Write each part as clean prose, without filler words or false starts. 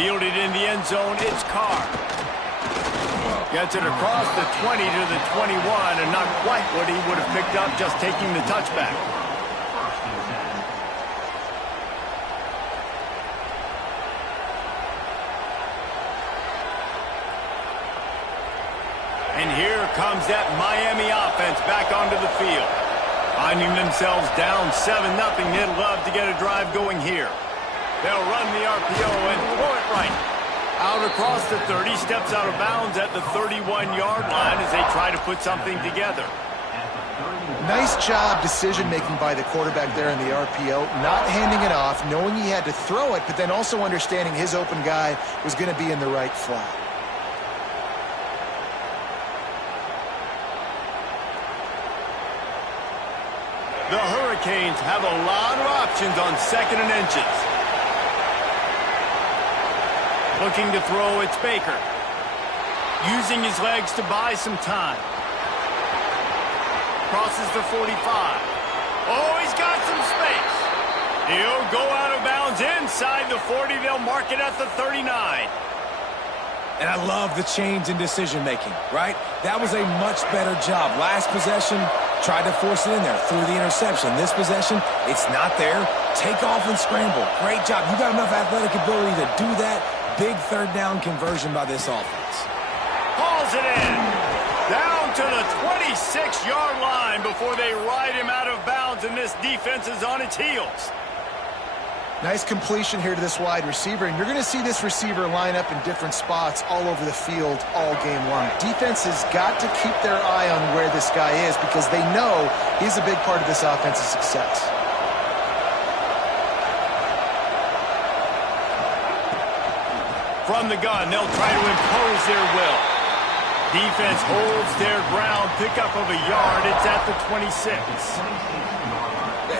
Fielded in the end zone, it's Carr. Gets it across the 20 to the 21, and not quite what he would have picked up just taking the touchback. And here comes that Miami offense back onto the field. Finding themselves down 7-0, they'd love to get a drive going here. They'll run the RPO and throw it right. Out across the 30, steps out of bounds at the 31-yard line as they try to put something together. Nice job decision-making by the quarterback there in the RPO, not handing it off, knowing he had to throw it, but then also understanding his open guy was going to be in the right flat. The Hurricanes have a lot of options on 2nd and inches. Looking to throw, it's Baker. Using his legs to buy some time. Crosses the 45. Oh, he's got some space. He'll go out of bounds inside the 40. They'll mark it at the 39. And I love the change in decision-making, right? That was a much better job. Last possession, tried to force it in there through the interception. This possession, it's not there. Take off and scramble. Great job. You got enough athletic ability to do that. Big third down conversion by this offense. Hauls it in. Down to the 26-yard line before they ride him out of bounds, and this defense is on its heels. Nice completion here to this wide receiver, and you're going to see this receiver line up in different spots all over the field all game long. Defense has got to keep their eye on where this guy is because they know he's a big part of this offense's success. From the gun, they'll try to impose their will. Defense holds their ground, pickup of a yard. It's at the 26.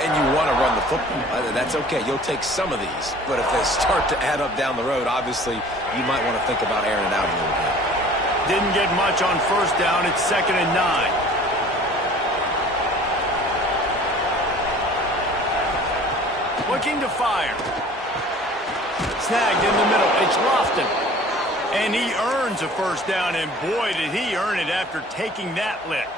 And you want to run the football. That's okay. You'll take some of these. But if they start to add up down the road, obviously, you might want to think about airing it out a little bit. Didn't get much on first down. It's 2nd and 9. Looking to fire. Snagged in the middle. It's Lofton. And he earns a first down, and boy, did he earn it after taking that lick.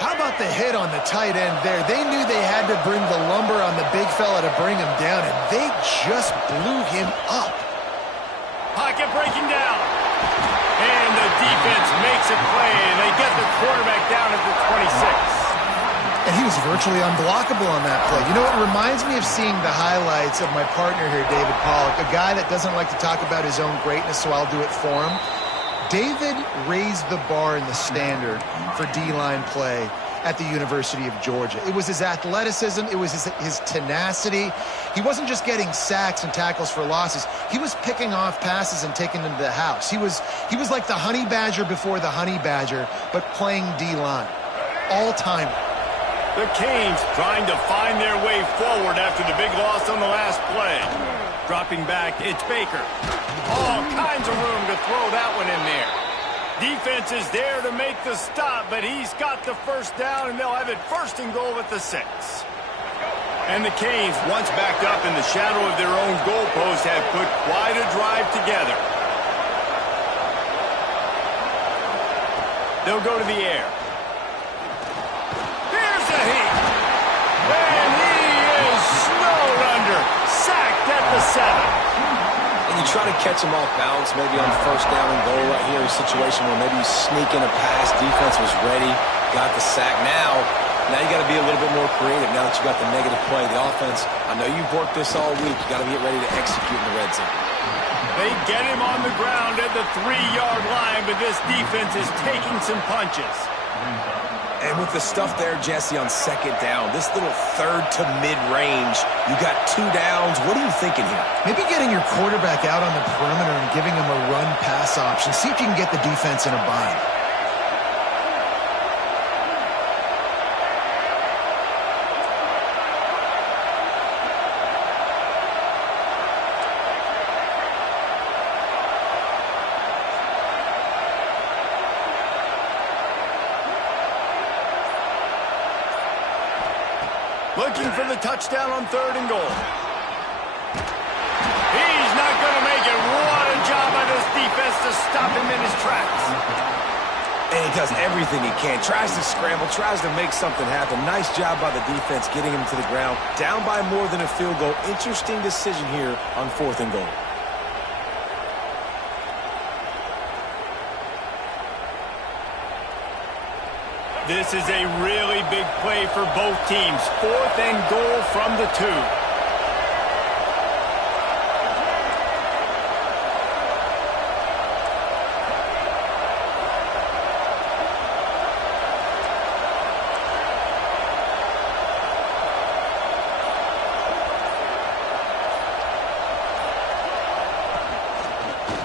How about the hit on the tight end there? They knew they had to bring the lumber on the big fella to bring him down, and they just blew him up. Pocket breaking down. And the defense makes a play, and they get the quarterback down at the 26. And he was virtually unblockable on that play. You know, it reminds me of seeing the highlights of my partner here, David Pollock, a guy that doesn't like to talk about his own greatness, so I'll do it for him. David raised the bar in the standard for D-line play at the University of Georgia. It was his athleticism. It was his tenacity. He wasn't just getting sacks and tackles for losses. He was picking off passes and taking them to the house. He was like the honey badger before the honey badger, but playing D-line. All-time. The Canes trying to find their way forward after the big loss on the last play. Dropping back, it's Baker. All kinds of room to throw that one in there. Defense is there to make the stop, but he's got the first down, and they'll have it 1st and goal at the 6. And the Canes, once backed up in the shadow of their own goalpost, have put quite a drive together. They'll go to the air. Here's a heat. And he is snowed under. Sacked at the 7. And you try to catch him off balance, maybe on 1st down and goal right here, a situation where maybe you sneak in a pass, defense was ready, got the sack. Now you got to be a little bit more creative now that you got the negative play. The offense, I know you've worked this all week. You got to get ready to execute in the red zone. They get him on the ground at the 3-yard line, but this defense is taking some punches. And with the stuff there, Jesse, on 2nd down, this little 3rd to mid-range, you got 2 downs. What are you thinking here? Maybe getting your quarterback out on the perimeter and giving him a run-pass option. See if you can get the defense in a bind. Looking for the touchdown on 3rd and goal. He's not going to make has to stop him in his tracks. And he does everything he can. Tries to scramble, tries to make something happen. Nice job by the defense getting him to the ground. Down by more than a field goal. Interesting decision here on 4th and goal. This is a really big play for both teams. 4th and goal from the 2.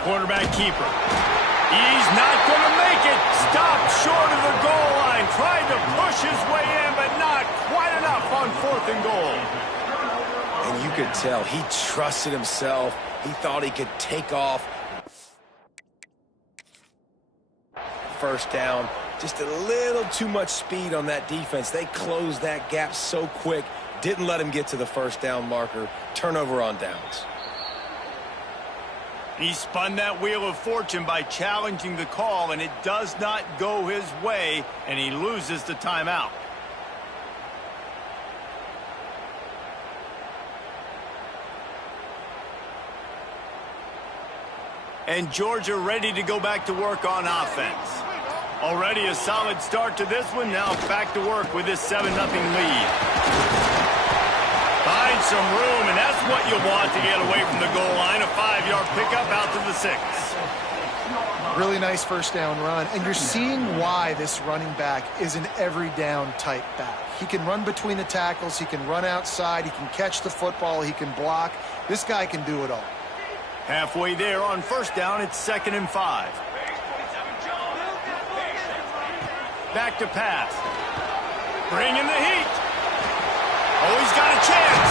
Quarterback keeper. He's not going to make it. Stopped short of the goal line. Tried to push his way in, but not quite enough on 4th and goal. And you could tell he trusted himself. He thought he could take off. First down. Just a little too much speed on that defense. They closed that gap so quick. Didn't let him get to the first down marker. Turnover on downs. He spun that wheel of fortune by challenging the call, and it does not go his way, and he loses the timeout. And Georgia ready to go back to work on offense. Already a solid start to this one. Now back to work with this 7-0 lead. Find some room, and that's what you want to get away from the goal line. A 5-yard pickup out to the 6. Really nice first down run, and you're seeing why this running back is an every down type back. He can run between the tackles, he can run outside, he can catch the football, he can block. This guy can do it all. Halfway there on first down, it's 2nd and 5. Back to pass. Bring in the heat. Oh, he's got a chance.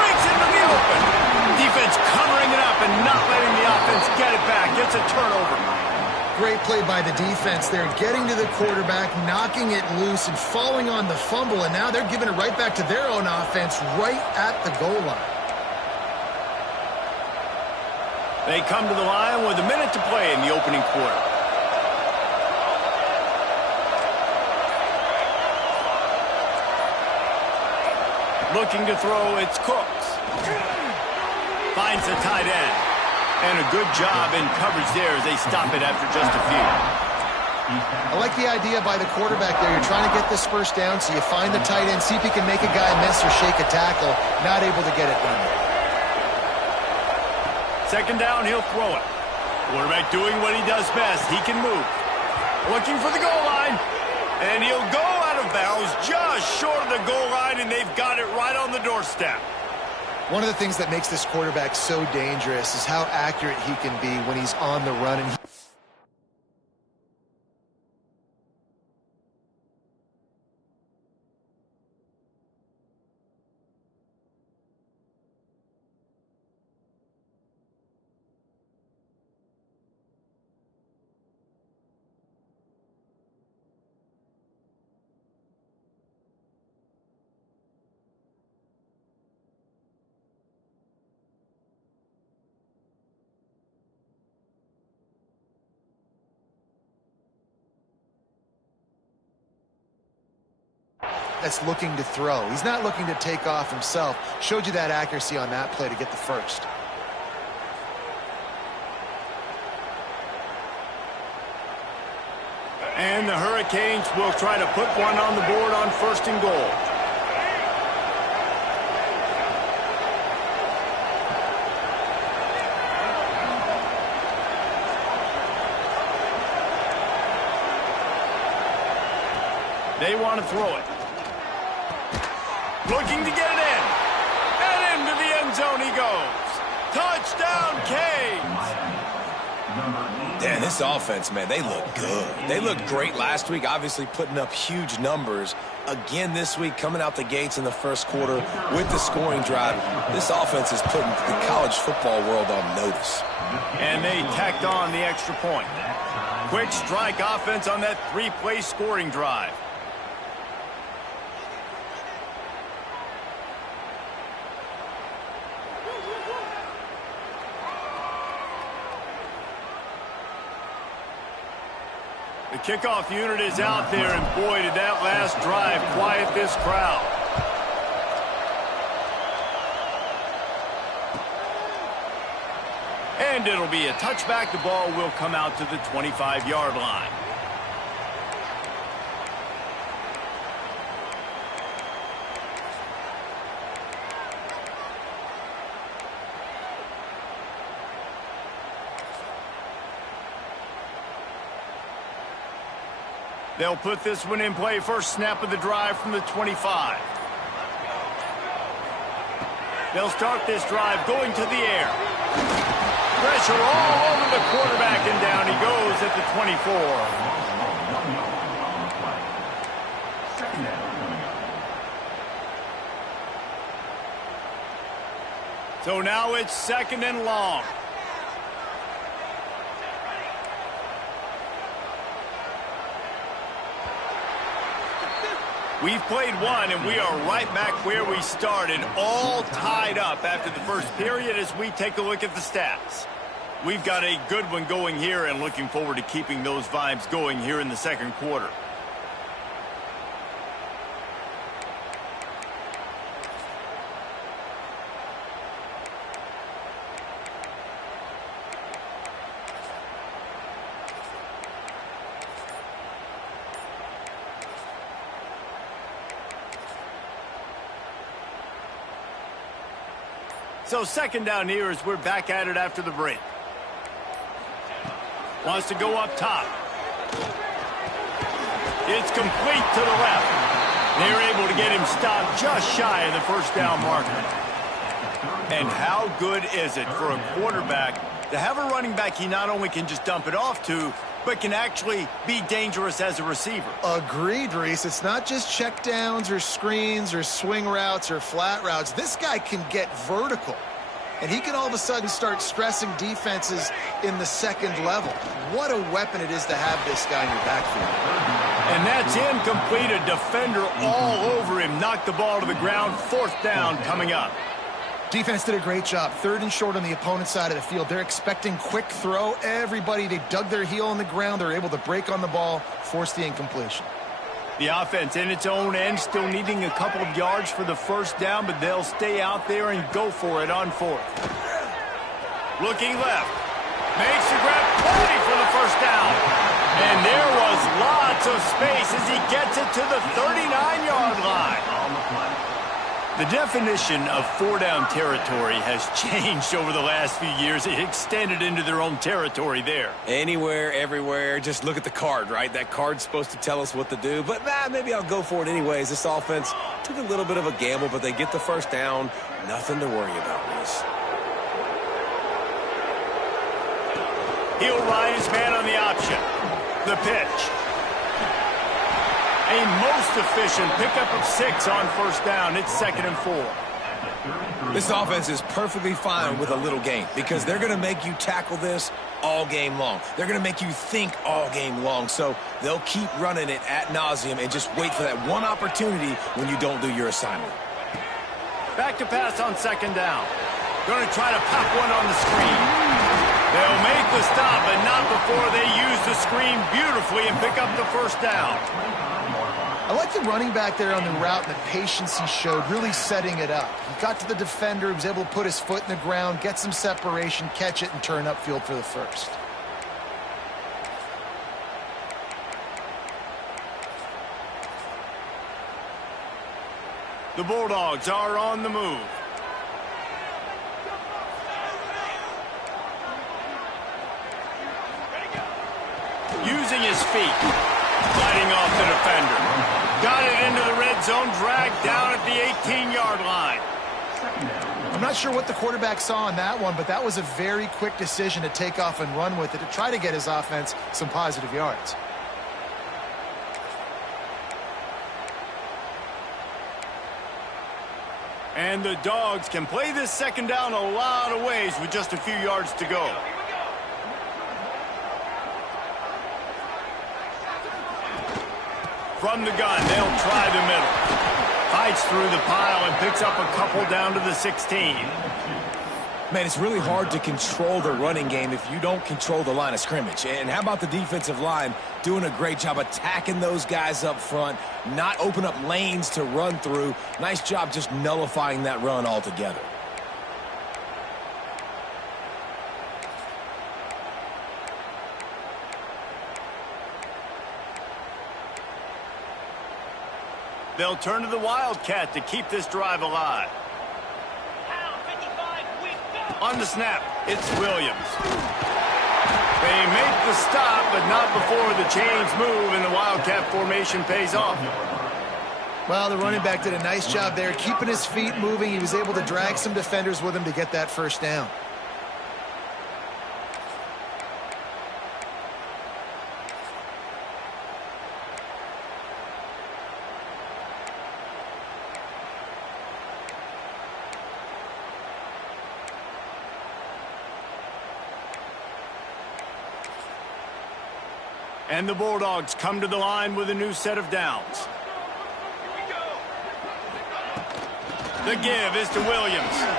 Breaks into the open. Defense covering it up and not letting the offense get it back. It's a turnover. Great play by the defense there, getting to the quarterback, knocking it loose, and falling on the fumble, and now they're giving it right back to their own offense right at the goal line. They come to the line with a minute to play in the opening quarter. Looking to throw, it's Cooks. Finds the tight end. And a good job in coverage there as they stop it after just a few. I like the idea by the quarterback there. You're trying to get this first down, so you find the tight end, see if he can make a guy miss or shake a tackle. Not able to get it done. 2nd down, he'll throw it. Quarterback doing what he does best. He can move. Looking for the goal line. And he'll go out of bounds just short of the goal line, and they've got it right on the doorstep. One of the things that makes this quarterback so dangerous is how accurate he can be when he's on the run. And that's looking to throw. He's not looking to take off himself. Showed you that accuracy on that play to get the first. And the Hurricanes will try to put one on the board on 1st and goal. They want to throw it. Looking to get it in. And into the end zone he goes. Touchdown, Canes! Dan, this offense, man, they look good. They looked great last week, obviously putting up huge numbers. Again this week, coming out the gates in the first quarter with the scoring drive. This offense is putting the college football world on notice. And they tacked on the extra point. Quick strike offense on that 3-play scoring drive. The kickoff unit is out there, and boy, did that last drive quiet this crowd. And it'll be a touchback. The ball will come out to the 25-yard line. They'll put this one in play. First snap of the drive from the 25. They'll start this drive going to the air. Pressure all over the quarterback, and down he goes at the 24. So now it's 2nd and long. We've played one, and we are right back where we started, all tied up after the first period as we take a look at the stats. We've got a good one going here and looking forward to keeping those vibes going here in the second quarter. So 2nd down here as we're back at it after the break. Wants to go up top. It's complete to the left. They're able to get him stopped just shy of the first down marker. And how good is it for a quarterback to have a running back he not only can just dump it off to, but can actually be dangerous as a receiver? Agreed, Reese. It's not just checkdowns or screens or swing routes or flat routes. This guy can get vertical, and he can all of a sudden start stressing defenses in the second level. What a weapon it is to have this guy in your backfield. And that's incomplete. A defender all over him. Knocked the ball to the ground. 4th down coming up. Defense did a great job. 3rd and short on the opponent's side of the field. They're expecting quick throw. Everybody, they dug their heel on the ground. They're able to break on the ball, force the incompletion. The offense in its own end, still needing a couple of yards for the first down, but they'll stay out there and go for it on 4th. Looking left. Makes the grab, plenty for the first down. And there was lots of space as he gets it to the 39-yard line. The definition of 4-down territory has changed over the last few years. It extended into their own territory there. Anywhere, everywhere. Just look at the card, right? That card's supposed to tell us what to do. But maybe I'll go for it anyways. This offense took a little bit of a gamble, but they get the first down. Nothing to worry about, Reese. He'll ride his man on the option. The pitch. A most efficient pickup of 6 on first down. It's 2nd and 4. This offense is perfectly fine with a little game because they're going to make you tackle this all game long. They're going to make you think all game long. So they'll keep running it ad nauseum and just wait for that one opportunity when you don't do your assignment. Back to pass on 2nd down. Going to try to pop one on the screen. They'll make the stop, but not before they use the screen beautifully and pick up the first down. I like the running back there on the route and the patience he showed, really setting it up. He got to the defender, he was able to put his foot in the ground, get some separation, catch it, and turn upfield for the first. The Bulldogs are on the move. Using his feet, fighting off the defender. Got it into the red zone, dragged down at the 18-yard line. I'm not sure what the quarterback saw on that one, but that was a very quick decision to take off and run with it to try to get his offense some positive yards. And the Dogs can play this 2nd down a lot of ways with just a few yards to go. From the gun, they'll try the middle. Fights through the pile and picks up a couple down to the 16. Man, it's really hard to control the running game if you don't control the line of scrimmage. And how about the defensive line doing a great job attacking those guys up front, not open up lanes to run through. Nice job just nullifying that run altogether. They'll turn to the Wildcat to keep this drive alive. On the snap, it's Williams. They make the stop, but not before the chains move and the Wildcat formation pays off. Well, the running back did a nice job there, keeping his feet moving. He was able to drag some defenders with him to get that first down. And the Bulldogs come to the line with a new set of downs. The give is to Williams. Oh,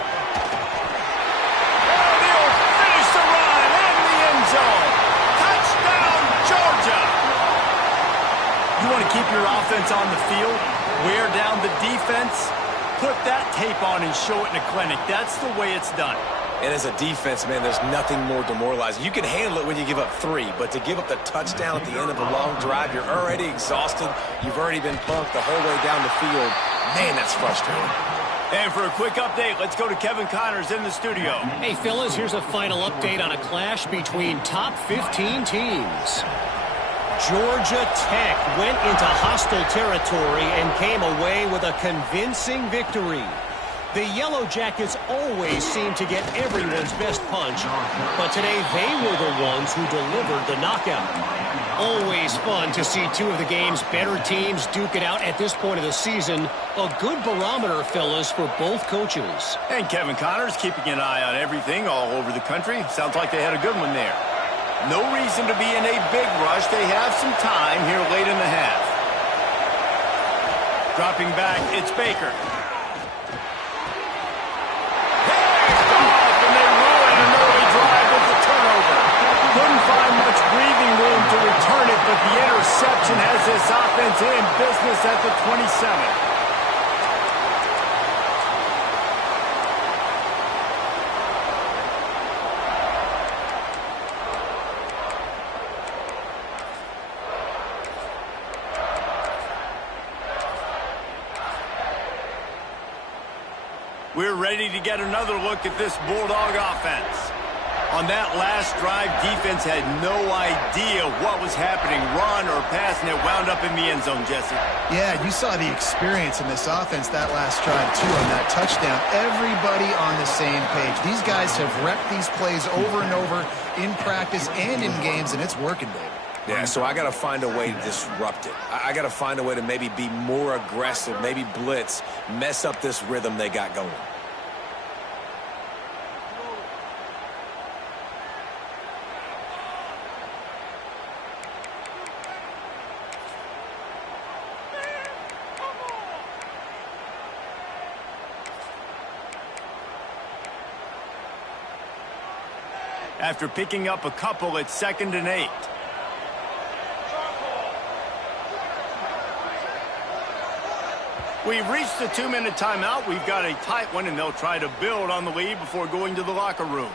he'll finish the run in the end zone. Touchdown, Georgia. You want to keep your offense on the field, wear down the defense, put that tape on and show it in a clinic. That's the way it's done. And as a defense, man, there's nothing more demoralizing. You can handle it when you give up 3, but to give up the touchdown at the end of a long drive, you're already exhausted. You've already been punked the whole way down the field. Man, that's frustrating. And for a quick update, let's go to Kevin Connors in the studio. Hey, fellas, here's a final update on a clash between top 15 teams. Georgia Tech went into hostile territory and came away with a convincing victory. The Yellow Jackets always seem to get everyone's best punch, but today they were the ones who delivered the knockout. Always fun to see two of the game's better teams duke it out at this point of the season. A good barometer, fellas, for both coaches. And Kevin Connors keeping an eye on everything all over the country. Sounds like they had a good one there. No reason to be in a big rush. They have some time here late in the half. Dropping back, it's Baker. Couldn't find much breathing room to return it, but the interception has this offense in business at the 27. We're ready to get another look at this Bulldog offense. On that last drive, defense had no idea what was happening, run or pass, and it wound up in the end zone, Jesse. Yeah, you saw the experience in this offense that last drive, too, on that touchdown. Everybody on the same page. These guys have repped these plays over and over in practice and in games, and it's working, David. Yeah, so I got to find a way to disrupt it. I got to find a way to maybe be more aggressive, maybe blitz, mess up this rhythm they got going. After picking up a couple, it's 2nd and 8. We've reached the 2-minute timeout. We've got a tight one, and they'll try to build on the lead before going to the locker room.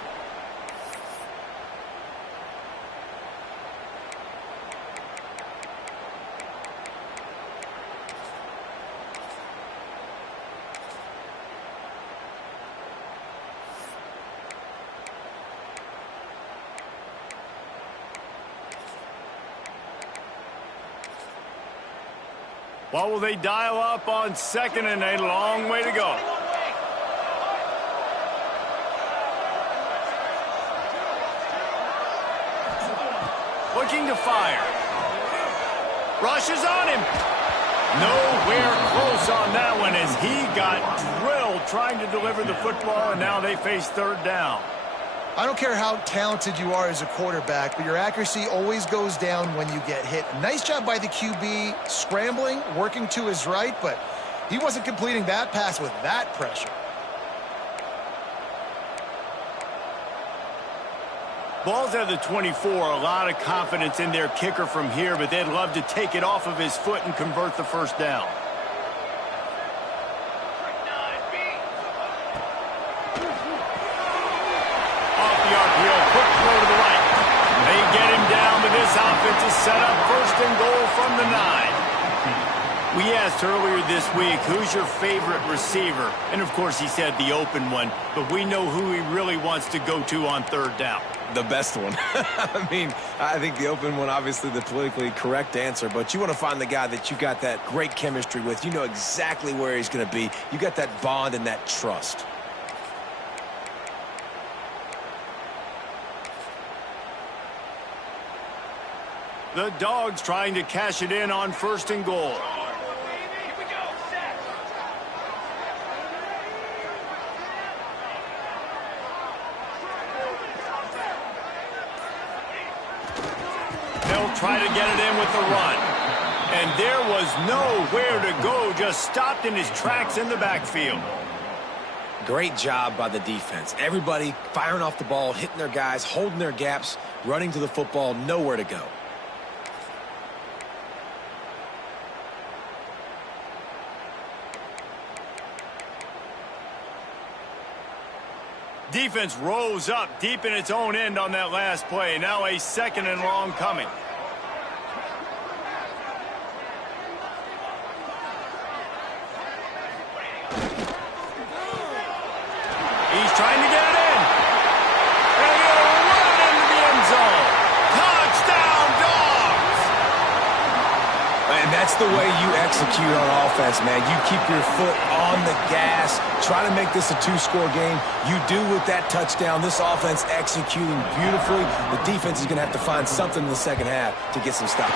What will they dial up on 2nd and 8? A long way to go. Looking to fire. Rushes on him. Nowhere close on that one as he got drilled trying to deliver the football, and now they face 3rd down. I don't care how talented you are as a quarterback, but your accuracy always goes down when you get hit. Nice job by the QB scrambling, working to his right, but he wasn't completing that pass with that pressure. Ball's at the 24. A lot of confidence in their kicker from here, but they'd love to take it off of his foot and convert the first down. Off the RPO, quick throw to the right. They get him down, but this offense is set up first and goal from the 9. We asked earlier this week, who's your favorite receiver? And, of course, he said the open one, but we know who he really wants to go to on third down. The best one. I mean, I think the open one, obviously the politically correct answer, but you want to find the guy that you got that great chemistry with. You know exactly where he's going to be. You got that bond and that trust. The Dogs trying to cash it in on first and goal. They'll try to get it in with the run. And there was nowhere to go, just stopped in his tracks in the backfield. Great job by the defense. Everybody firing off the ball, hitting their guys, holding their gaps, running to the football, nowhere to go. Defense rose up deep in its own end on that last play. Now a second and long coming. He's trying to get it in. And he'll run it into the end zone. Touchdown, Dogs! And that's the way you execute on offense, man. You keep your foot on the gas. Try to make this a two-score game. You do with that touchdown. This offense executing beautifully. The defense is going to have to find something in the second half to get some stops.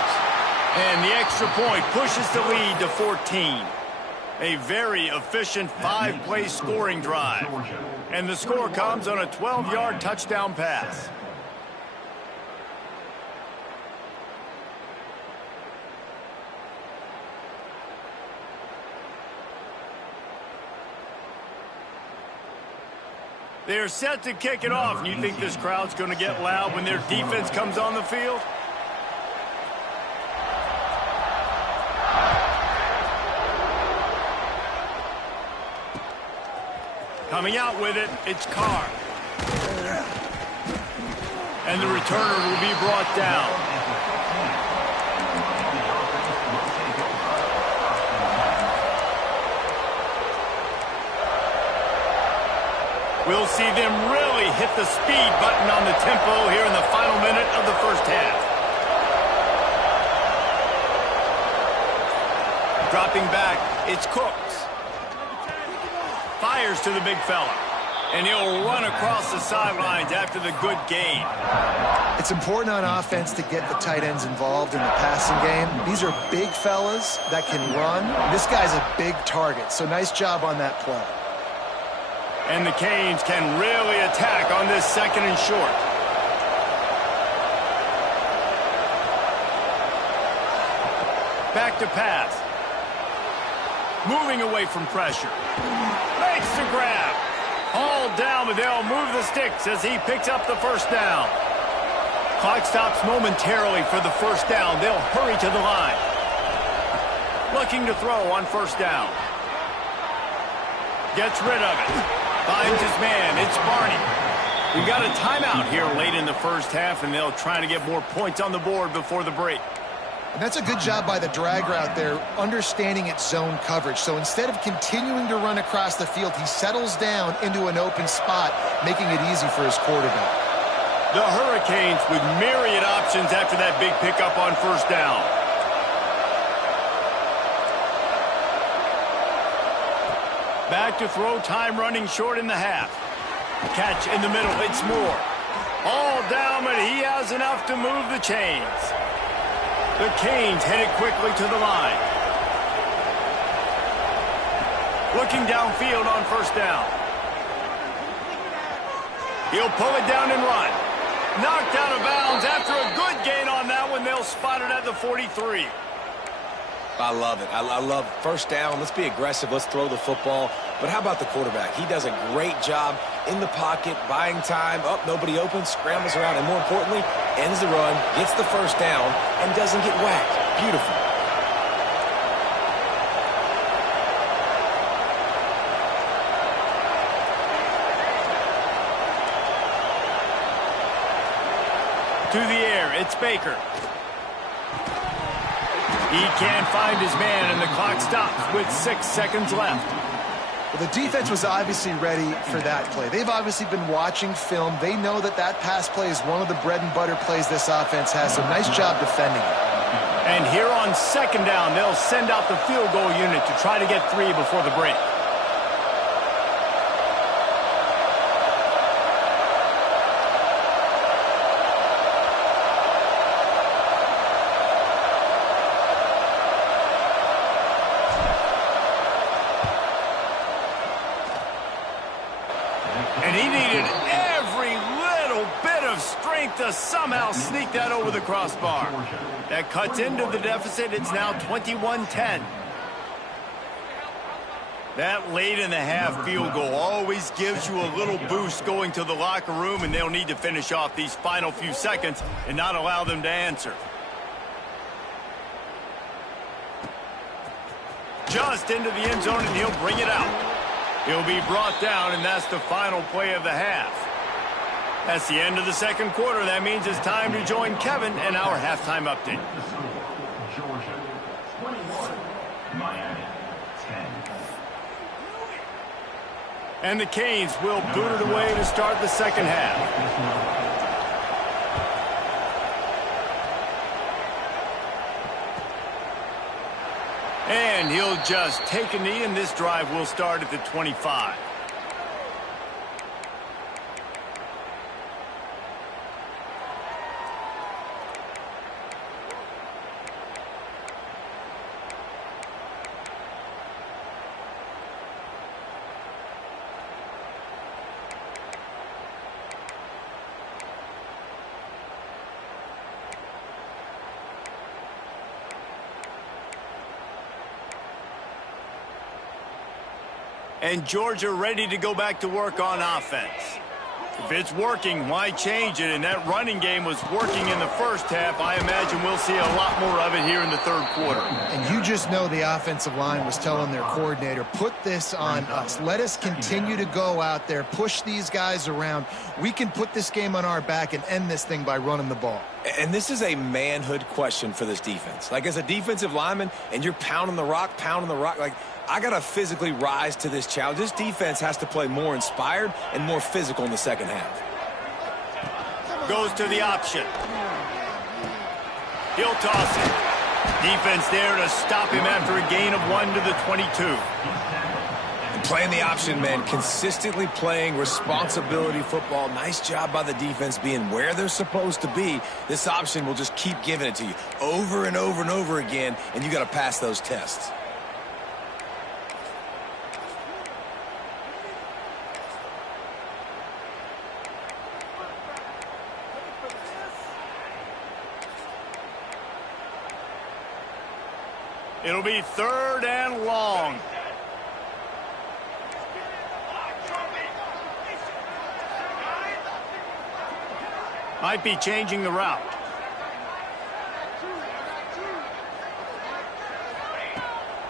And the extra point pushes the lead to 14. A very efficient 5-play scoring drive. And the score comes on a 12-yard touchdown pass. They're set to kick it off. And you think this crowd's going to get loud when their defense comes on the field? Coming out with it, it's Carr. And the returner will be brought down. We'll see them really hit the speed button on the tempo here in the final minute of the first half. Dropping back, it's Cooks. Fires to the big fella. And he'll run across the sidelines after the good gain. It's important on offense to get the tight ends involved in the passing game. These are big fellas that can run. This guy's a big target, so nice job on that play. And the Canes can really attack on this second and short. Back to pass. Moving away from pressure. Makes the grab. All down, but they'll move the sticks as he picks up the first down. Clock stops momentarily for the first down. They'll hurry to the line. Looking to throw on first down. Gets rid of it. Finds his man. It's Barney. We got a timeout here late in the first half, and they'll try to get more points on the board before the break. And that's a good job by the drag route there, understanding its zone coverage. So instead of continuing to run across the field, he settles down into an open spot, making it easy for his quarterback. The Hurricanes with myriad options after that big pickup on first down. Back to throw, time running short in the half. Catch in the middle, it's Moore. All down, but he has enough to move the chains. The Canes headed quickly to the line. Looking downfield on first down. He'll pull it down and run. Knocked out of bounds after a good gain on that one. They'll spot it at the 43. I love it. I love first down. Let's be aggressive. Let's throw the football. But how about the quarterback? He does a great job in the pocket, buying time. Up, nobody open, scrambles around, and more importantly, ends the run, gets the first down, and doesn't get whacked. Beautiful. To the air, it's Baker. He can't find his man, and the clock stops with 6 seconds left. Well, the defense was obviously ready for that play. They've obviously been watching film. They know that that pass play is one of the bread and butter plays this offense has, so nice job defending it. And here on second down, they'll send out the field goal unit to try to get 3 before the break. And he needed every little bit of strength to somehow sneak that over the crossbar. That cuts into the deficit. It's now 21-10. That late in the half field goal always gives you a little boost going to the locker room, and they'll need to finish off these final few seconds and not allow them to answer. Just into the end zone, and he'll bring it out. He'll be brought down, and that's the final play of the half. That's the end of the second quarter. That means it's time to join Kevin and our halftime update. Georgia, 21. Miami, 10. And the Canes will boot it away to start the second half. And he'll just take a knee, and this drive will start at the 25. And Georgia ready to go back to work on offense. If it's working, why change it? And that running game was working in the first half. I imagine we'll see a lot more of it here in the third quarter. And you just know the offensive line was telling their coordinator, put this on us. Let us continue to go out there, push these guys around. We can put this game on our back and end this thing by running the ball. And this is a manhood question for this defense. Like, as a defensive lineman, and you're pounding the rock, like, I got to physically rise to this challenge. This defense has to play more inspired and more physical in the second half. Goes to the option. He'll toss it. Defense there to stop him after a gain of 1 to the 22. And playing the option, man, consistently playing responsibility football. Nice job by the defense being where they're supposed to be. This option will just keep giving it to you over and over and over again, and you got to pass those tests. It'll be third and long. Might be changing the route.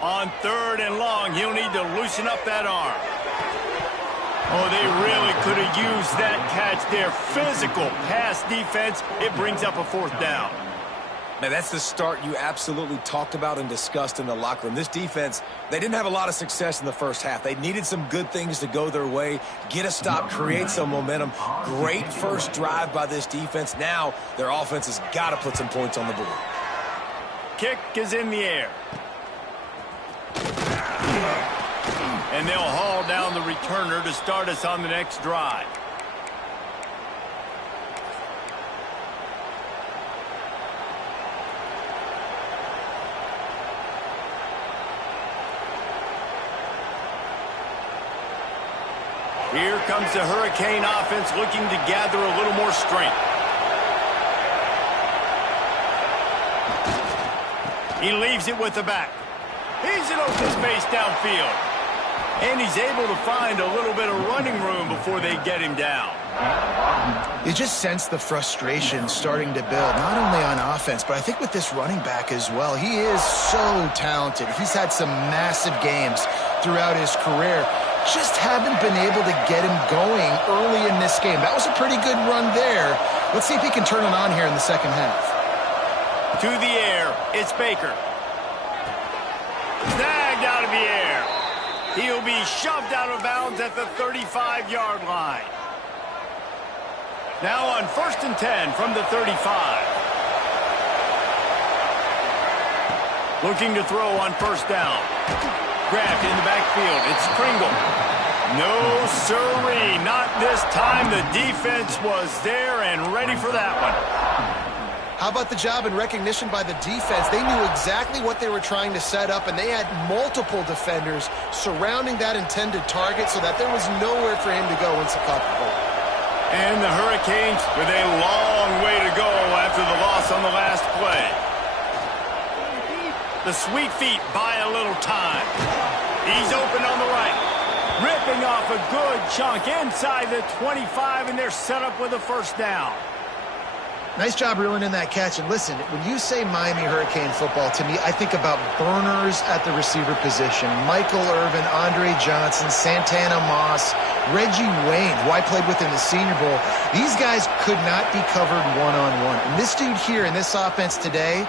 On third and long, he'll need to loosen up that arm. Oh, they really could have used that catch there. Physical pass defense. It brings up a fourth down. Man, that's the start you absolutely talked about and discussed in the locker room. This defense, they didn't have a lot of success in the first half. They needed some good things to go their way, get a stop, create some momentum. Great first drive by this defense. Now their offense has got to put some points on the board. Kick is in the air. And they'll haul down the returner to start us on the next drive. Here comes the Hurricane offense looking to gather a little more strength. He leaves it with the back. He's an open space downfield. And he's able to find a little bit of running room before they get him down. You just sense the frustration starting to build, not only on offense, but I think with this running back as well. He is so talented. He's had some massive games throughout his career. Just haven't been able to get him going early in this game. That was a pretty good run there. Let's see if he can turn it on here in the second half. To the air, it's Baker. Snagged out of the air. He'll be shoved out of bounds at the 35-yard line. Now on 1st and 10 from the 35. Looking to throw on 1st down. Grabbed in the backfield. It's Pringle. No sirree, not this time. The defense was there and ready for that one. How about the job and recognition by the defense? They knew exactly what they were trying to set up, and they had multiple defenders surrounding that intended target so that there was nowhere for him to go once he caught the ball. And the Hurricanes with a long way to go after the loss on the last play. The Sweet Feet buy a little time. He's open on the right. Ripping off a good chunk inside the 25, and they're set up with a 1st down. Nice job reeling in that catch. And listen, when you say Miami Hurricane football, to me, I think about burners at the receiver position. Michael Irvin, Andre Johnson, Santana Moss, Reggie Wayne, who I played with in the Senior Bowl. These guys could not be covered one-on-one. And this dude here in this offense today,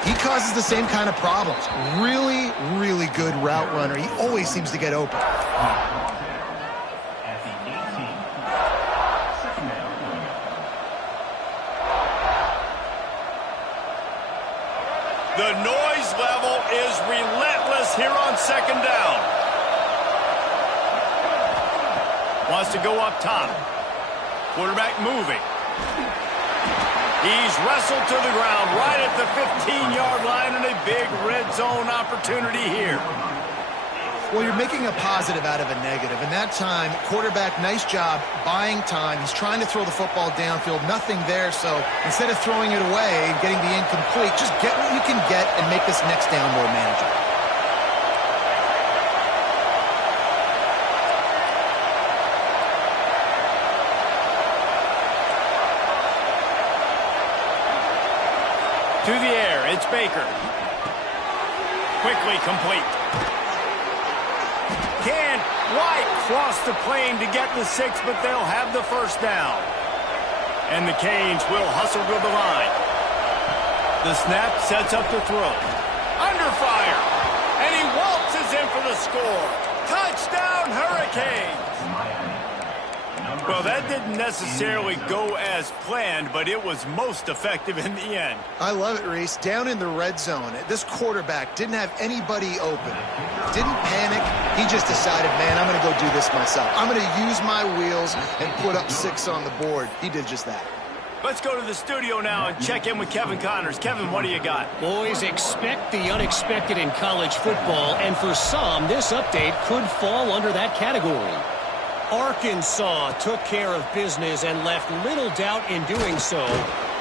he causes the same kind of problems. Really, really good route runner. He always seems to get open. The noise level is relentless here on 2nd down. Wants to go up top. Quarterback moving. He's wrestled to the ground right at the 15-yard line, and a big red zone opportunity here. Well, you're making a positive out of a negative. And that time, quarterback, nice job buying time. He's trying to throw the football downfield. Nothing there. So instead of throwing it away and getting the incomplete, just get what you can get and make this next down more manageable. To the air, it's Baker. Quickly complete. Can't quite cross the plane to get the 6, but they'll have the 1st down. And the Canes will hustle to the line. The snap sets up the throw. Under fire. And he waltzes in for the score. Touchdown, Hurricanes! Well, that didn't necessarily go as planned, but it was most effective in the end. I love it, Reese. Down in the red zone, this quarterback didn't have anybody open. Didn't panic. He just decided, man, I'm going to go do this myself. I'm going to use my wheels and put up 6 on the board. He did just that. Let's go to the studio now and check in with Kevin Connors. Kevin, what do you got? Boys, expect the unexpected in college football, and for some, this update could fall under that category. Arkansas took care of business and left little doubt in doing so.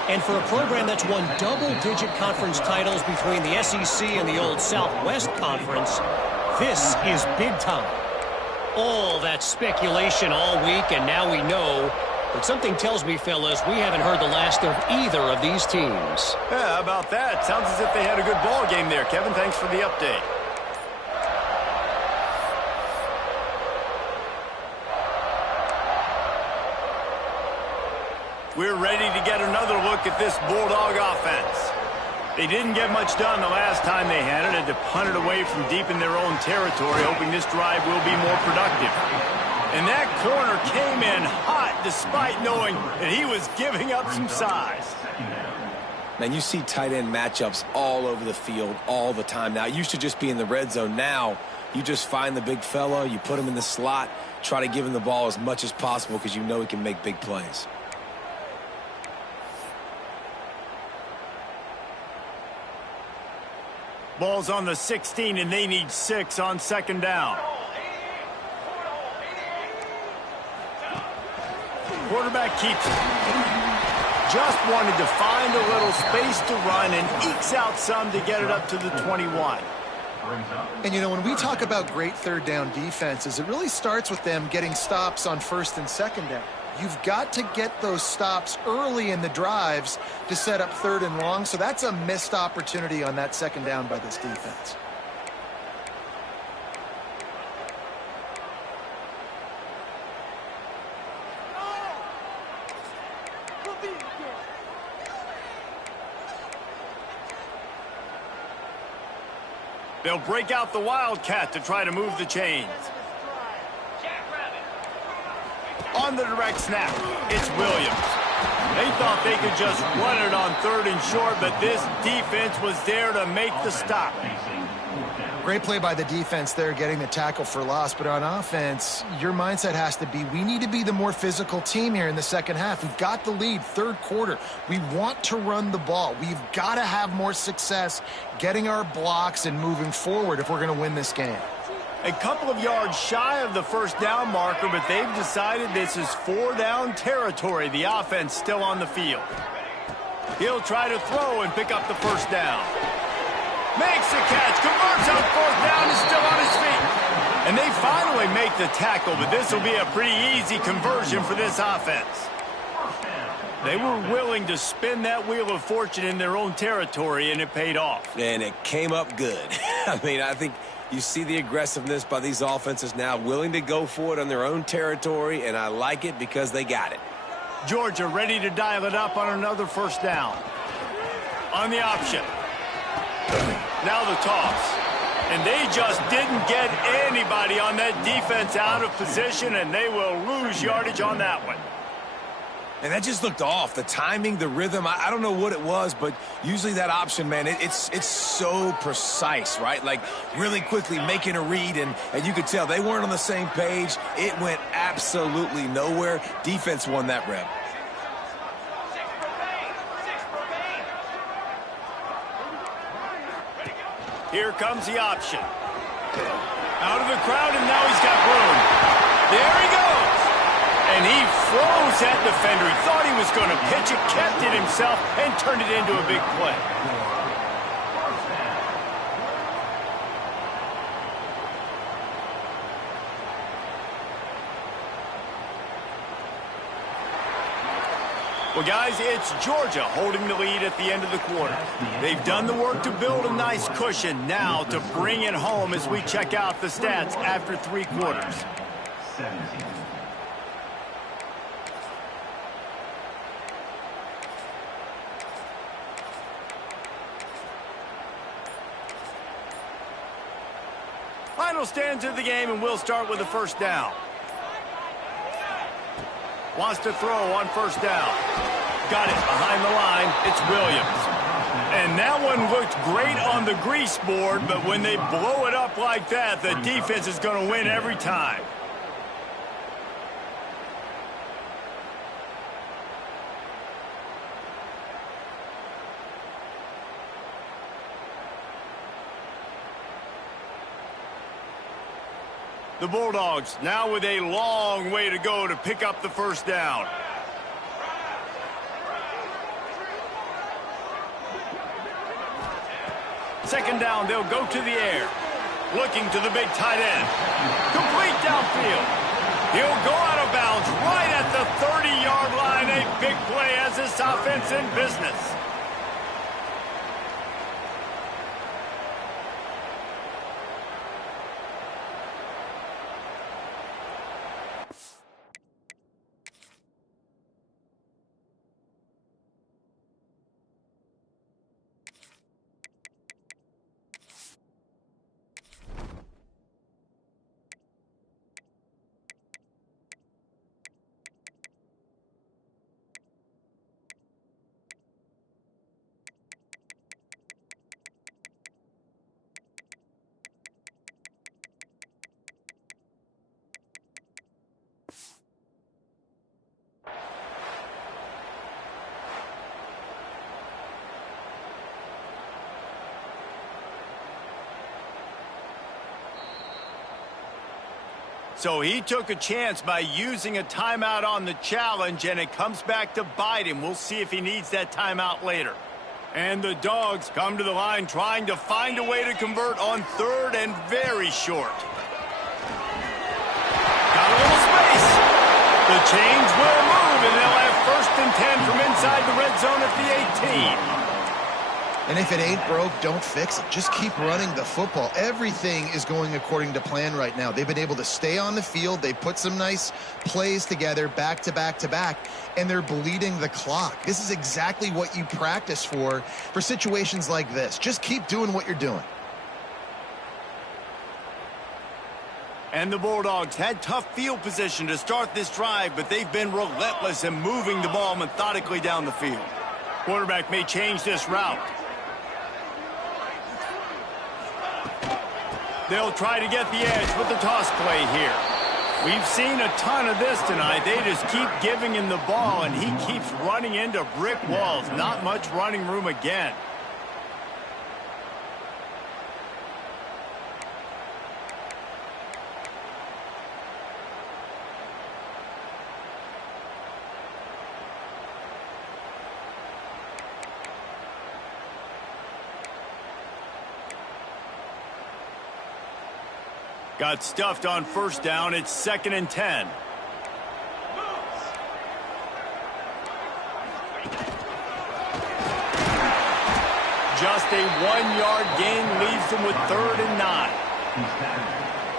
And for a program that's won double-digit conference titles between the SEC and the old Southwest Conference, this is big time. All that speculation all week, and now we know. But something tells me, fellas, we haven't heard the last of either of these teams. Yeah, how about that? Sounds as if they had a good ball game there. Kevin, thanks for the update. We're ready to get another look at this Bulldog offense. They didn't get much done the last time they had it. Had to punt it away from deep in their own territory, hoping this drive will be more productive. And that corner came in hot despite knowing that he was giving up some size. Man, you see tight end matchups all over the field all the time. Now, it used to just be in the red zone. Now, you just find the big fella, you put him in the slot, try to give him the ball as much as possible because you know he can make big plays. Ball's on the 16, and they need 6 on 2nd down. Quarterback keeps it. Just wanted to find a little space to run and ekes out some to get it up to the 21. brings up. And, you know, when we talk about great third down defenses, it really starts with them getting stops on first and second down. You've got to get those stops early in the drives to set up third and long, so that's a missed opportunity on that second down by this defense. They'll break out the Wildcat to try to move the chains. On the direct snap, it's Williams. They thought they could just run it on third and short, but this defense was there to make the stop. Great play by the defense there, getting the tackle for loss. But on offense, your mindset has to be, we need to be the more physical team here in the second half. We've got the lead, third quarter. We want to run the ball. We've got to have more success getting our blocks and moving forward if we're going to win this game. A couple of yards shy of the first down marker, but they've decided this is 4-down territory. The offense still on the field. He'll try to throw and pick up the first down. Makes the catch, converts on fourth down, is still on his feet. And they finally make the tackle, but this will be a pretty easy conversion for this offense. They were willing to spin that wheel of fortune in their own territory, and it paid off. And it came up good. I mean, I think you see the aggressiveness by these offenses now, willing to go for it on their own territory, and I like it because they got it. Georgia ready to dial it up on another first down. On the option. Now the toss. And they just didn't get anybody on that defense out of position, and they will lose yardage on that one. And that just looked off. The timing, the rhythm, I don't know what it was, but usually that option, man, it's so precise, right? Like really quickly making a read, and you could tell they weren't on the same page. It went absolutely nowhere. Defense won that rep. Here comes the option. Out of the crowd, and now he's got room. There he goes. And he froze that defender. He thought he was going to pitch it, kept it himself, and turned it into a big play. Well, guys, it's Georgia holding the lead at the end of the quarter. They've done the work to build a nice cushion. Now to bring it home as we check out the stats after 3 quarters. 17. Final stanza of the game, and we'll start with the first down. Wants to throw on first down. Got it behind the line. It's Williams. And that one looked great on the grease board, but when they blow it up like that, the defense is going to win every time. The Bulldogs now with a long way to go to pick up the first down. Second down, they'll go to the air. Looking to the big tight end. Complete downfield. He'll go out of bounds right at the 30-yard line. A big play as this offense in business. So he took a chance by using a timeout on the challenge, and it comes back to bite him. We'll see if he needs that timeout later. And the Dogs come to the line trying to find a way to convert on third and very short. Got a little space. The chains will move, and they'll have 1st and 10 from inside the red zone at the 18. And if it ain't broke, don't fix it. Just keep running the football. Everything is going according to plan right now. They've been able to stay on the field. They put some nice plays together back to back to back, and they're bleeding the clock. This is exactly what you practice for situations like this. Just keep doing what you're doing. And the Bulldogs had tough field position to start this drive, but they've been relentless in moving the ball methodically down the field. Quarterback may change this route. They'll try to get the edge with the toss play here. We've seen a ton of this tonight. They just keep giving him the ball, and he keeps running into brick walls. Not much running room again. Got stuffed on 1st down. It's 2nd and 10. Just a 1-yard gain leaves them with 3rd and 9.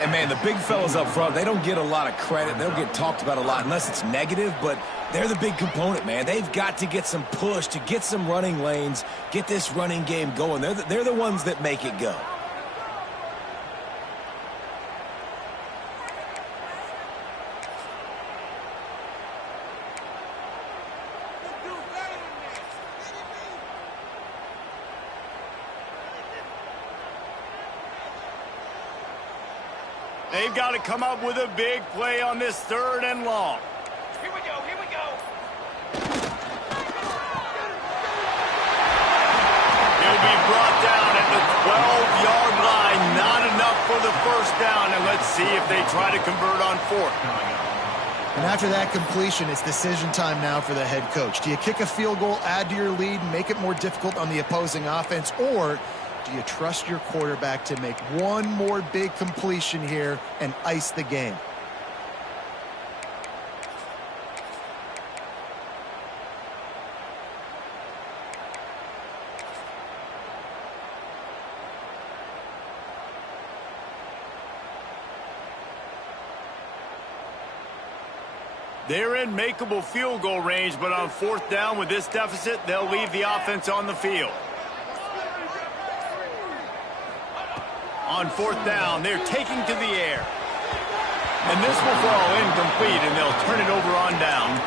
And, man, the big fellas up front, they don't get a lot of credit. They'll get talked about a lot unless it's negative, but they're the big component, man. They've got to get some push to get some running lanes, get this running game going. They're the ones that make it go. They've got to come up with a big play on this 3rd and long. Here we go, here we go. He'll be brought down at the 12-yard line. Not enough for the 1st down, and let's see if they try to convert on 4th. And after that completion, it's decision time now for the head coach. Do you kick a field goal, add to your lead, and make it more difficult on the opposing offense, or do you trust your quarterback to make one more big completion here and ice the game? They're in makeable field goal range, but on 4th down with this deficit, they'll leave the offense on the field. On 4th down, they're taking to the air. And this will fall incomplete, and they'll turn it over on downs.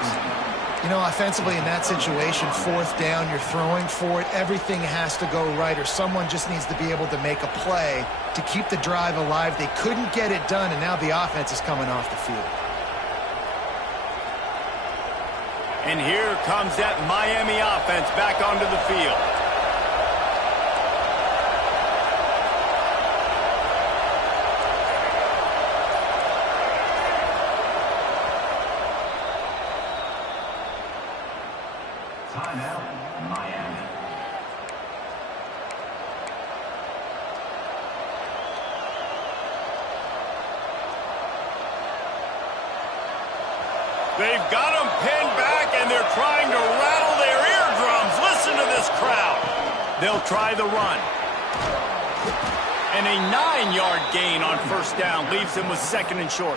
You know, offensively in that situation, 4th down, you're throwing for it. Everything has to go right, or someone just needs to be able to make a play to keep the drive alive. They couldn't get it done, and now the offense is coming off the field. And here comes that Miami offense back onto the field. Timeout, Miami. They've got them pinned back, and they're trying to rattle their eardrums. Listen to this crowd. They'll try the run. And a 9-yard gain on 1st down leaves them with 2nd and short.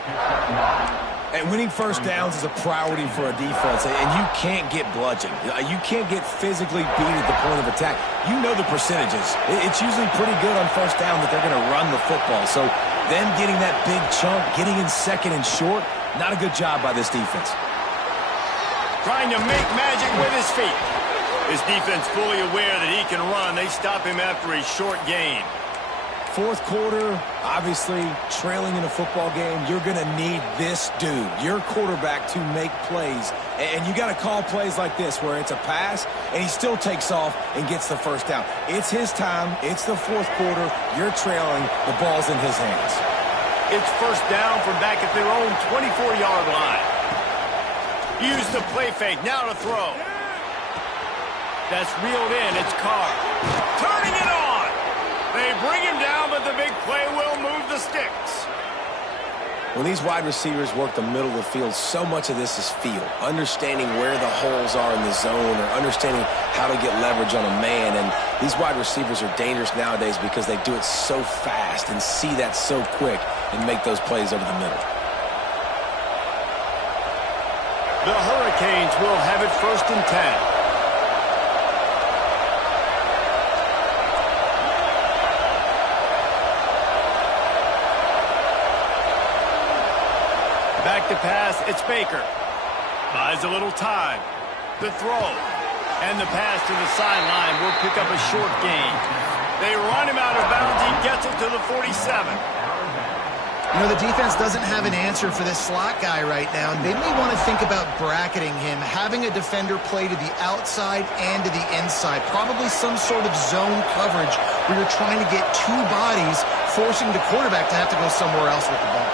And winning 1st downs is a priority for a defense, and you can't get bludgeoned. You can't get physically beat at the point of attack. You know the percentages. It's usually pretty good on 1st down that they're going to run the football. So them getting that big chunk, getting in 2nd and short, not a good job by this defense. Trying to make magic with his feet. His defense fully aware that he can run. They stop him after a short gain. 4th quarter, obviously, trailing in a football game, you're going to need this dude, your quarterback, to make plays. And you got to call plays like this where it's a pass, and he still takes off and gets the 1st down. It's his time. It's the 4th quarter. You're trailing. The ball's in his hands. It's 1st down from back at their own 24-yard line. Use the play fake. Now to throw. That's reeled in. It's Carr. Turning it on. They bring him down, but the big play will move the sticks. When these wide receivers work the middle of the field, so much of this is feel. Understanding where the holes are in the zone or understanding how to get leverage on a man. And these wide receivers are dangerous nowadays because they do it so fast and see that so quick and make those plays over the middle. The Hurricanes will have it 1st and 10. Back to pass, it's Baker. Buys a little time. The throw. And the pass to the sideline will pick up a short gain. They run him out of bounds. He gets it to the 47. You know, the defense doesn't have an answer for this slot guy right now. They may want to think about bracketing him, having a defender play to the outside and to the inside. Probably some sort of zone coverage where you're trying to get two bodies, forcing the quarterback to have to go somewhere else with the ball.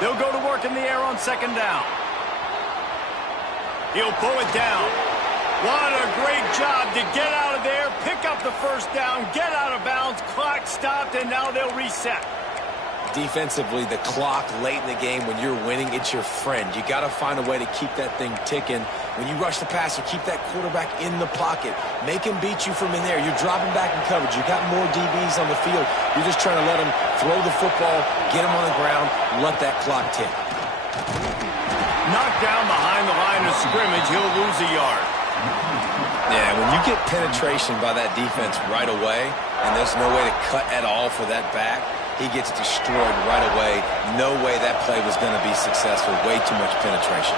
They'll go to work in the air on 2nd down. He'll pull it down. What a great job to get out of there, pick up the 1st down, get out of bounds, clock stopped, and now they'll reset. Defensively, the clock late in the game, when you're winning, it's your friend. You got to find a way to keep that thing ticking. When you rush the passer, keep that quarterback in the pocket. Make him beat you from in there. You're dropping back in coverage. You got more DBs on the field. You're just trying to let him throw the football, get him on the ground, let that clock tick. Knocked down behind the line of scrimmage, he'll lose a yard. Yeah, when you get penetration by that defense right away, and there's no way to cut at all for that back, he gets destroyed right away. No way that play was going to be successful. Way too much penetration.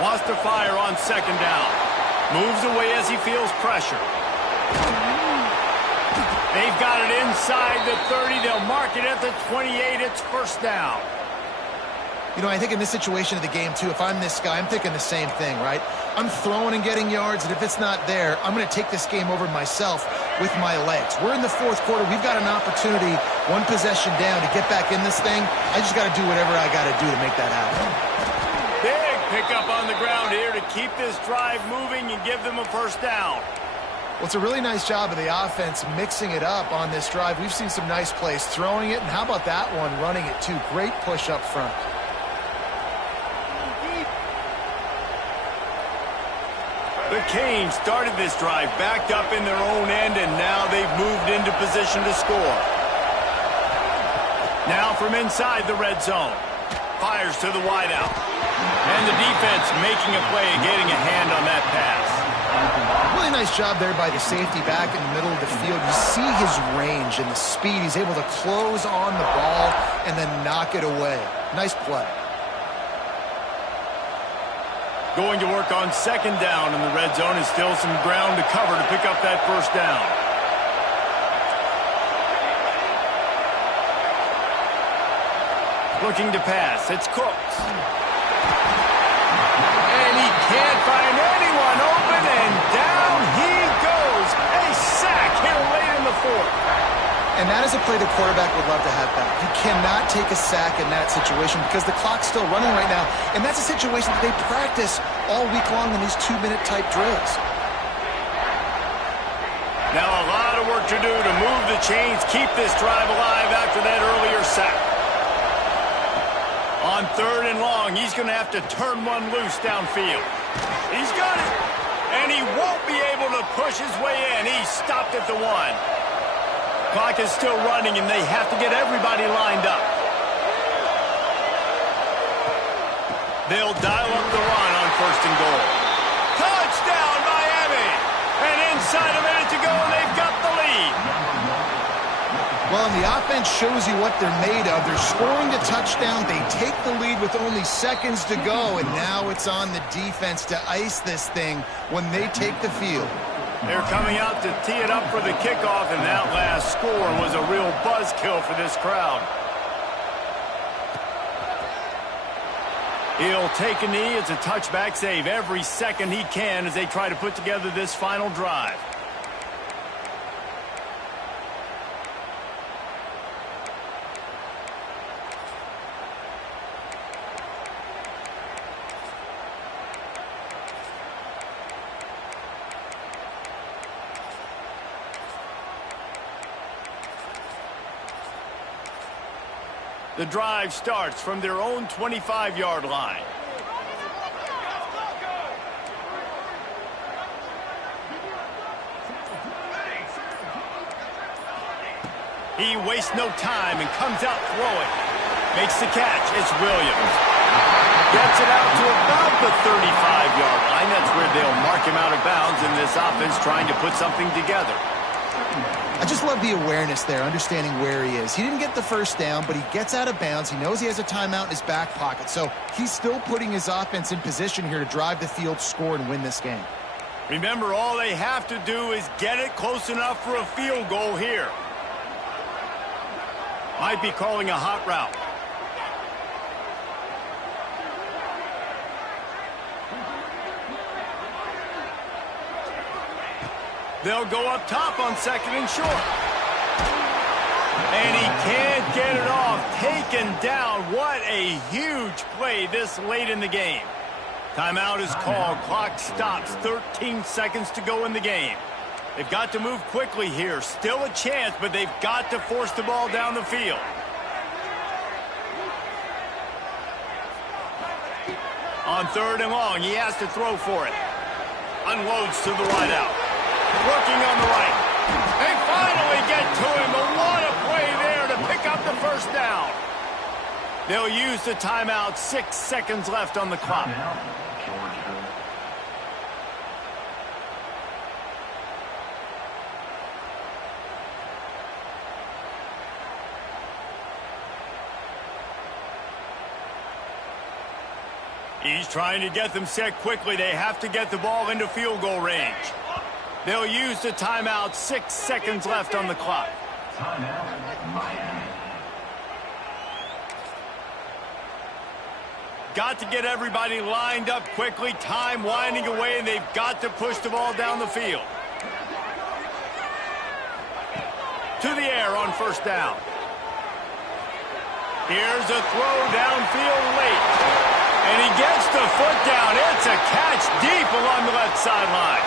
Wants to fire on 2nd down. Moves away as he feels pressure. They've got it inside the 30. They'll mark it at the 28. It's 1st down. You know, I think in this situation of the game, too, if I'm this guy, I'm thinking the same thing, right? I'm throwing and getting yards, and if it's not there, I'm going to take this game over myself with my legs. We're in the 4th quarter. We've got an opportunity, 1 possession down, to get back in this thing. I just got to do whatever I got to do to make that happen. Big pickup on the ground here to keep this drive moving and give them a 1st down. Well, it's a really nice job of the offense mixing it up on this drive. We've seen some nice plays throwing it, and how about that one running it too? Great push up front. The Canes started this drive backed up in their own end, and now they've moved into position to score. Now from inside the red zone. Fires to the wideout. And the defense making a play and getting a hand on that pass. Really nice job there by the safety back in the middle of the field. You see his range and the speed. He's able to close on the ball and then knock it away. Nice play. Going to work on 2nd down in the red zone, and still some ground to cover to pick up that 1st down. Looking to pass. It's Cooks. And he can't find anyone open, and down he goes. A sack here late in the 4th. And that is a play the quarterback would love to have back. You cannot take a sack in that situation because the clock's still running right now. And that's a situation that they practice all week long in these 2-minute type drills. Now a lot of work to do to move the chains, keep this drive alive after that earlier sack. On 3rd and long, he's going to have to turn one loose downfield. He's got it. And he won't be able to push his way in. He stopped at the 1. Clock is still running, and they have to get everybody lined up. They'll dial up the run on 1st and goal. Touchdown, Miami! And inside a minute to go, and they've got the lead. Well, Well, and the offense shows you what they're made of. They're scoring the touchdown. They take the lead with only seconds to go, and now it's on the defense to ice this thing when they take the field. They're coming out to tee it up for the kickoff, and that last score was a real buzzkill for this crowd. He'll take a knee. It's a touchback save every second he can as they try to put together this final drive. The drive starts from their own 25-yard line. He wastes no time and comes out throwing. Makes the catch. It's Williams. Gets it out to about the 35-yard line. That's where they'll mark him out of bounds in this offense trying to put something together. I just love the awareness there, understanding where he is. He didn't get the first down, but he gets out of bounds. He knows he has a timeout in his back pocket, so he's still putting his offense in position here to drive the field, score, and win this game. Remember, all they have to do is get it close enough for a field goal here. Might be calling a hot route. They'll go up top on second and short. And he can't get it off. Taken down. What a huge play this late in the game. Timeout is called. Clock stops. 13 seconds to go in the game. They've got to move quickly here. Still a chance, but they've got to force the ball down the field. On third and long, he has to throw for it. Unloads to the right out. Working on the right. They finally get to him, but what a play there to pick up the first down. They'll use the timeout. 6 seconds left on the clock. He's trying to get them set quickly. They have to get the ball into field goal range. They'll use the timeout. 6 seconds left on the clock. Timeout, Miami. Got to get everybody lined up quickly. Time winding away, and they've got to push the ball down the field. To the air on first down. Here's a throw downfield late. And he gets the foot down. It's a catch deep along the left sideline.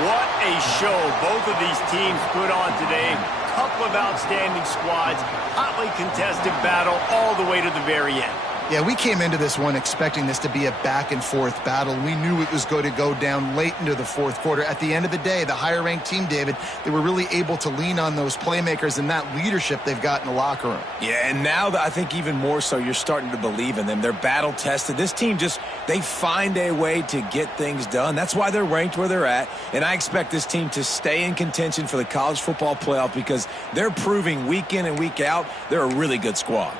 What a show both of these teams put on today. Couple of outstanding squads. Hotly contested battle all the way to the very end. Yeah, we came into this one expecting this to be a back-and-forth battle. We knew it was going to go down late into the fourth quarter. At the end of the day, the higher-ranked team, David, they were really able to lean on those playmakers and that leadership they've got in the locker room. Yeah, and now I think even more so you're starting to believe in them. They're battle-tested. This team they find a way to get things done. That's why they're ranked where they're at, and I expect this team to stay in contention for the college football playoff because they're proving week in and week out they're a really good squad.